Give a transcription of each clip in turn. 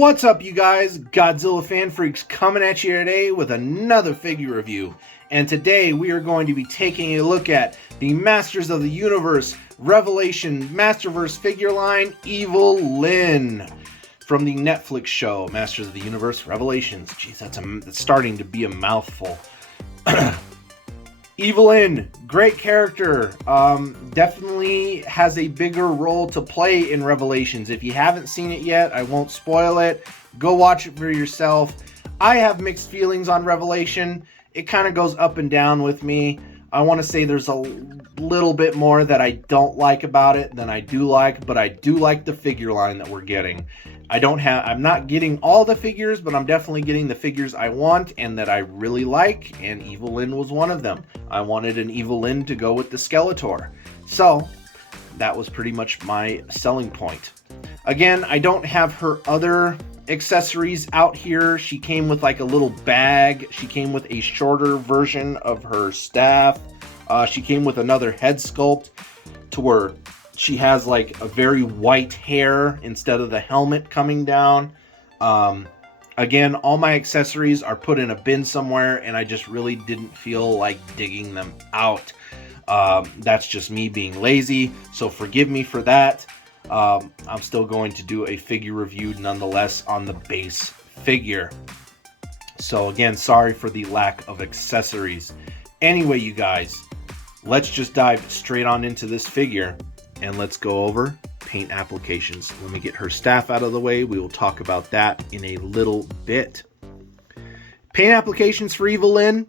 What's up, you guys? Godzilla Fan Freaks coming at you today with another figure review. And today we are going to be taking a look at the Masters of the Universe Revelation Masterverse figure line, Evil Lynn, from the Netflix show Masters of the Universe Revelations. Jeez, that's starting to be a mouthful. Evil Lynn, great character. Definitely has a bigger role to play in Revelations. If you haven't seen it yet, I won't spoil it. Go watch it for yourself. I have mixed feelings on Revelation. It kind of goes up and down with me. I want to say there's a little bit more that I don't like about it than I do like, but I do like the figure line that we're getting. I'm not getting all the figures, but I'm definitely getting the figures I want and that I really like, and Evil Lynn was one of them. I wanted an Evil Lynn to go with the Skeletor. So, that was pretty much my selling point. Again, I don't have her other accessories out here. She came with like a little bag. She came with a shorter version of her staff. She came with another head sculpt to where she has like a very white hair instead of the helmet coming down. Again, all my accessories are put in a bin somewhere, and I just really didn't feel like digging them out. That's just me being lazy, so forgive me for that. I'm still going to do a figure review nonetheless on the base figure. So again, sorry for the lack of accessories. Anyway, you guys, let's just dive straight on into this figure. And let's go over paint applications. Let me get her staff out of the way. We will talk about that in a little bit. Paint applications for Evil Lynn.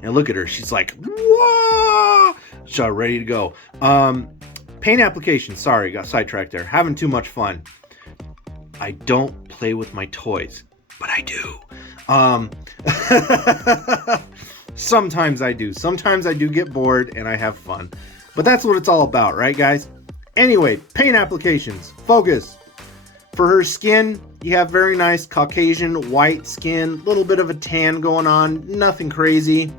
And look at her. She's like, whoa! She's ready to go. Paint applications. Sorry, got sidetracked there. Having too much fun. I don't play with my toys, but I do. Sometimes I do. Sometimes I do get bored and I have fun. But that's what it's all about, right, guys? Anyway, paint applications. Focus. For her skin, you have very nice Caucasian white skin. Little bit of a tan going on. Nothing crazy.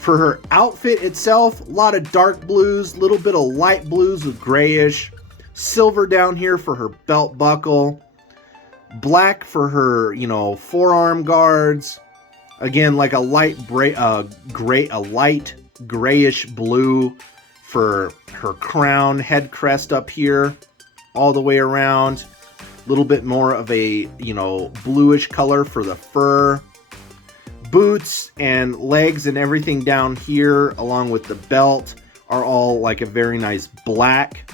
For her outfit itself, a lot of dark blues. Little bit of light blues with grayish. Silver down here for her belt buckle. Black for her, forearm guards. Again, like a light grayish blue for her crown, head crest up here, all the way around. A little bit more of a, bluish color for the fur. Boots and legs and everything down here, along with the belt, are all like a very nice black.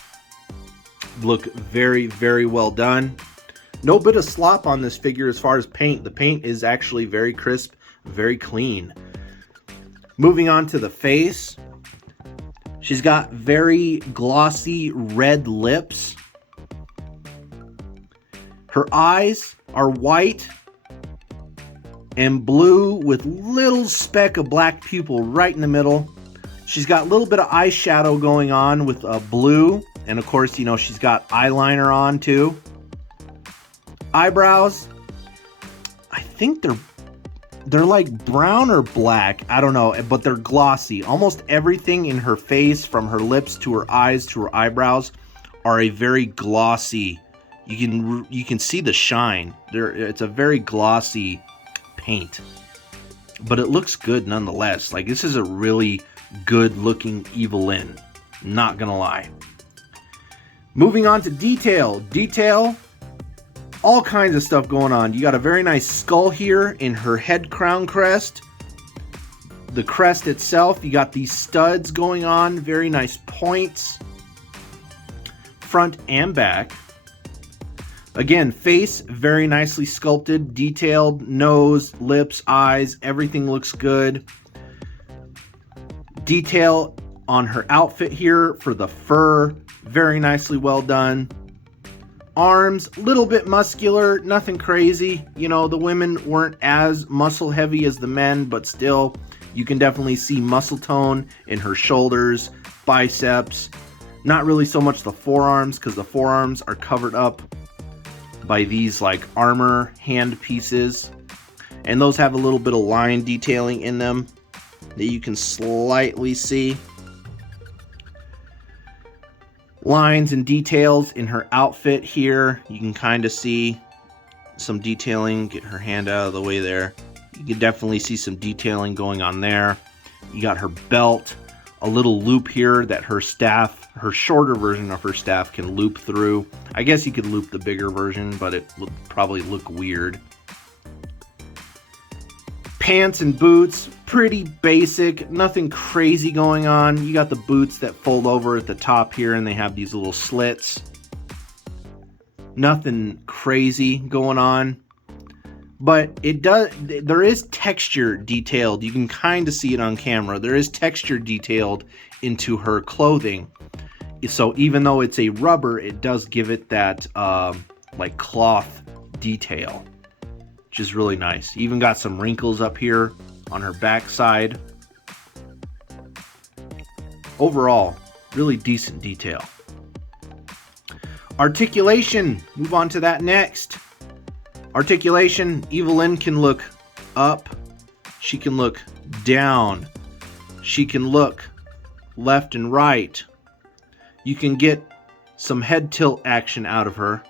Look very, very well done. No bit of slop on this figure as far as paint. The paint is actually very crisp, very clean. Moving on to the face. She's got very glossy red lips. Her eyes are white and blue with little speck of black pupil right in the middle. She's got a little bit of eyeshadow going on with blue. And of course, she's got eyeliner on too. Eyebrows, I think they're like brown or black. I don't know, but they're glossy. Almost everything in her face, from her lips to her eyes to her eyebrows, are a very glossy. You can see the shine. It's a very glossy paint, but it looks good nonetheless. Like, this is a really good looking Evil Lynn. Not gonna lie. Moving on to detail. Detail. All kinds of stuff going on. You got a very nice skull here in her head crown crest. The crest itself, you got these studs going on. Very nice points. Front and back. Again, face, very nicely sculpted, detailed. Nose, lips, eyes, everything looks good. Detail on her outfit here for the fur. Very nicely well done. Arms, a little bit muscular, nothing crazy. The women weren't as muscle heavy as the men, but still, you can definitely see muscle tone in her shoulders, biceps. Not really so much the forearms, because the forearms are covered up by these like armor hand pieces. And those have a little bit of line detailing in them that you can slightly see. Lines and details in her outfit here. You can kind of see some detailing. Get her hand out of the way there. You can definitely see some detailing going on there. You got her belt, a little loop here that her staff, her shorter version of her staff, can loop through. I guess you could loop the bigger version, but it would probably look weird. Pants and boots, pretty basic, nothing crazy going on. You got the boots that fold over at the top here, and they have these little slits. Nothing crazy going on. But there is texture detailed. You can kind of see it on camera. There is texture detailed into her clothing. So even though it's a rubber, it does give it that like cloth detail, which is really nice. Even got some wrinkles up here on her backside. Overall, really decent detail. Articulation, move on to that next. Articulation, Evil Lynn can look up, she can look down, she can look left and right. You can get some head tilt action out of her.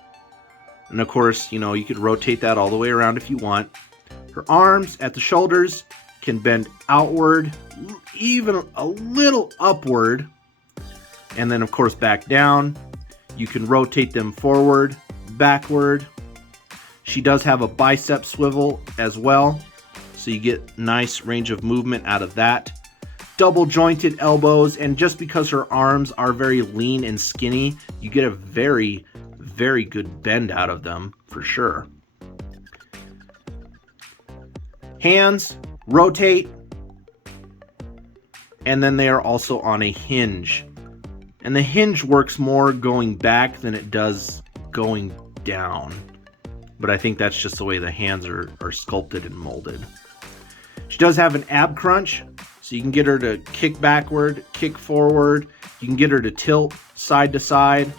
And of course, you know, you could rotate that all the way around if you want. Her arms at the shoulders can bend outward, even a little upward. And then of course back down. You can rotate them forward, backward. She does have a bicep swivel as well, so you get nice range of movement out of that. Double jointed elbows, and just because her arms are very lean and skinny, you get a very, very good bend out of them for sure. Hands rotate, and then they are also on a hinge. And the hinge works more going back than it does going down. But I think that's just the way the hands are sculpted and molded. She does have an ab crunch, so you can get her to kick backward, kick forward. You can get her to tilt side to side.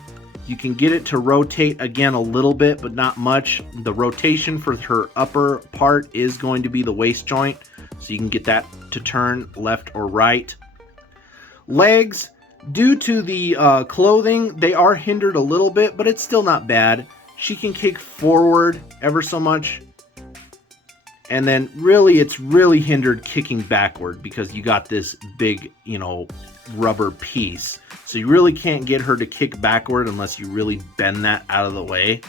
You can get it to rotate again a little bit, but not much. The rotation for her upper part is going to be the waist joint, so you can get that to turn left or right. Legs, due to the clothing, they are hindered a little bit, but it's still not bad. She can kick forward ever so much. And then really, it's really hindered kicking backward because you got this big, you know, rubber piece. So you really can't get her to kick backward unless you really bend that out of the way.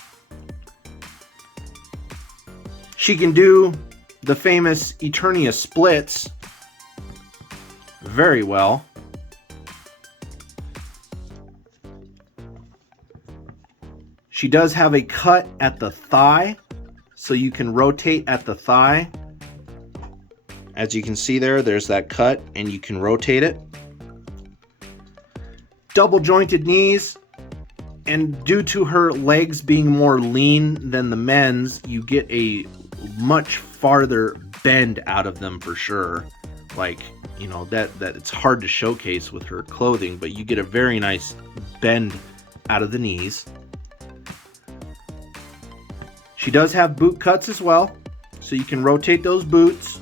She can do the famous Eternia splits very well. She does have a cut at the thigh, so you can rotate at the thigh. As you can see there, there's that cut, and you can rotate it. Double jointed knees, and due to her legs being more lean than the men's, you get a much farther bend out of them for sure. Like, you know, that it's hard to showcase with her clothing, but you get a very nice bend out of the knees. She does have boot cuts as well, so you can rotate those boots.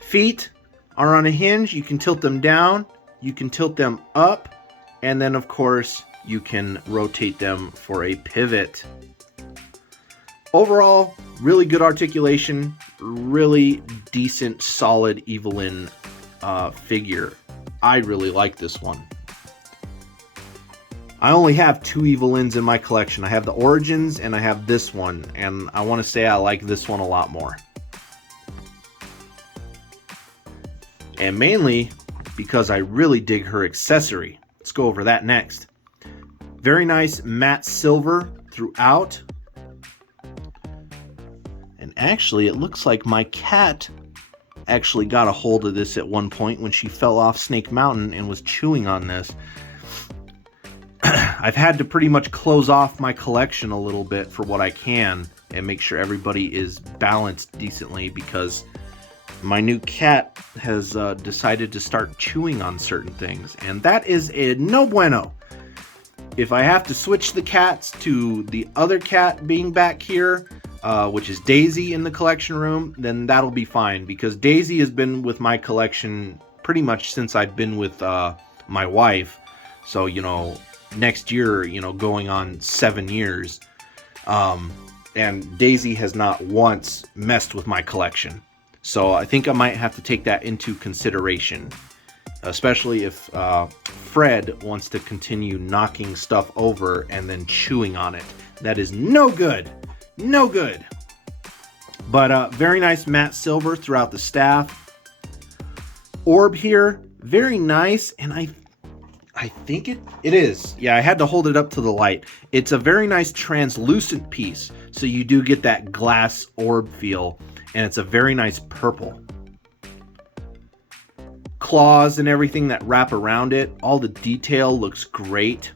Feet are on a hinge. You can tilt them down, you can tilt them up, and then of course you can rotate them for a pivot. Overall, really good articulation, really decent, solid Evil Lynn figure. I really like this one. I only have two Evil Lynns in my collection. I have the Origins and I have this one, and I want to say I like this one a lot more. And mainly because I really dig her accessory. Let's go over that next. Very nice matte silver throughout. And actually, it looks like my cat actually got a hold of this at one point when she fell off Snake Mountain and was chewing on this. I've had to pretty much close off my collection a little bit for what I can and make sure everybody is balanced decently, because my new cat has decided to start chewing on certain things, and that is a no bueno. If I have to switch the cats to the other cat being back here, which is Daisy in the collection room, then that'll be fine, because Daisy has been with my collection pretty much since I've been with my wife. So, you know, next year, you know, going on 7 years. and Daisy has not once messed with my collection. So I think I might have to take that into consideration, especially if Fred wants to continue knocking stuff over and then chewing on it. That is no good. No good. But very nice matte silver throughout the staff. Orb here, very nice, and I think it is. Yeah, I had to hold it up to the light. It's a very nice translucent piece, so you do get that glass orb feel, and it's a very nice purple. Claws and everything that wrap around it, all the detail looks great.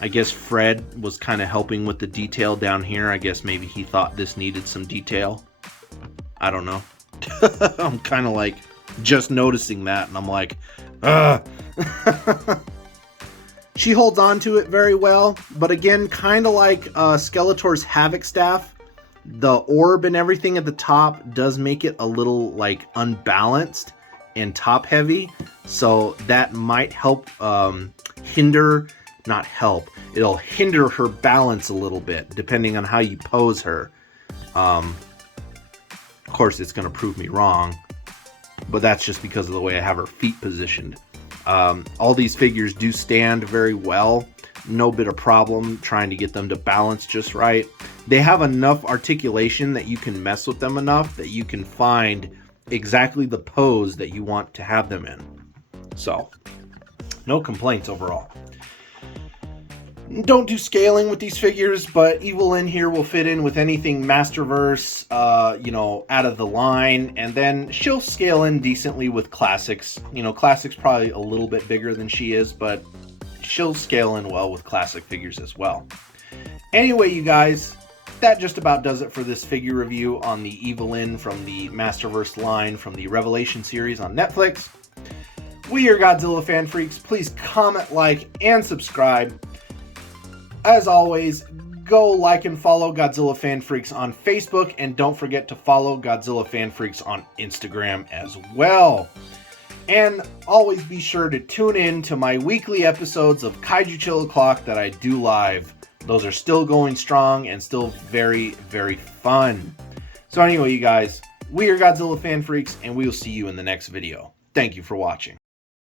I guess Fred was kind of helping with the detail down here. I guess maybe he thought this needed some detail. I don't know. I'm kind of like just noticing that, and I'm like, ugh. She holds on to it very well, but again, kind of like Skeletor's Havoc Staff, the orb and everything at the top does make it a little like unbalanced and top heavy, so that might help it'll hinder her balance a little bit depending on how you pose her. Of course it's going to prove me wrong, but that's just because of the way I have her feet positioned. All these figures do stand very well, no bit of problem trying to get them to balance just right. They have enough articulation that you can mess with them enough that you can find exactly the pose that you want to have them in. So no complaints overall. Don't do scaling with these figures, but Evil Lynn here will fit in with anything Masterverse, out of the line, and then she'll scale in decently with Classics. Classics probably a little bit bigger than she is, but she'll scale in well with Classic figures as well. Anyway, you guys, that just about does it for this figure review on the Evil Lynn from the Masterverse line from the Revelation series on Netflix. We are Godzilla fan freaks. Please comment, like, and subscribe. As always, go like and follow Godzilla Fan Freaks on Facebook, and don't forget to follow Godzilla Fan Freaks on Instagram as well. And always be sure to tune in to my weekly episodes of Kaiju Chill O'Clock that I do live. Those are still going strong and still very, very fun. So anyway, you guys, we are Godzilla Fan Freaks, and we will see you in the next video. Thank you for watching.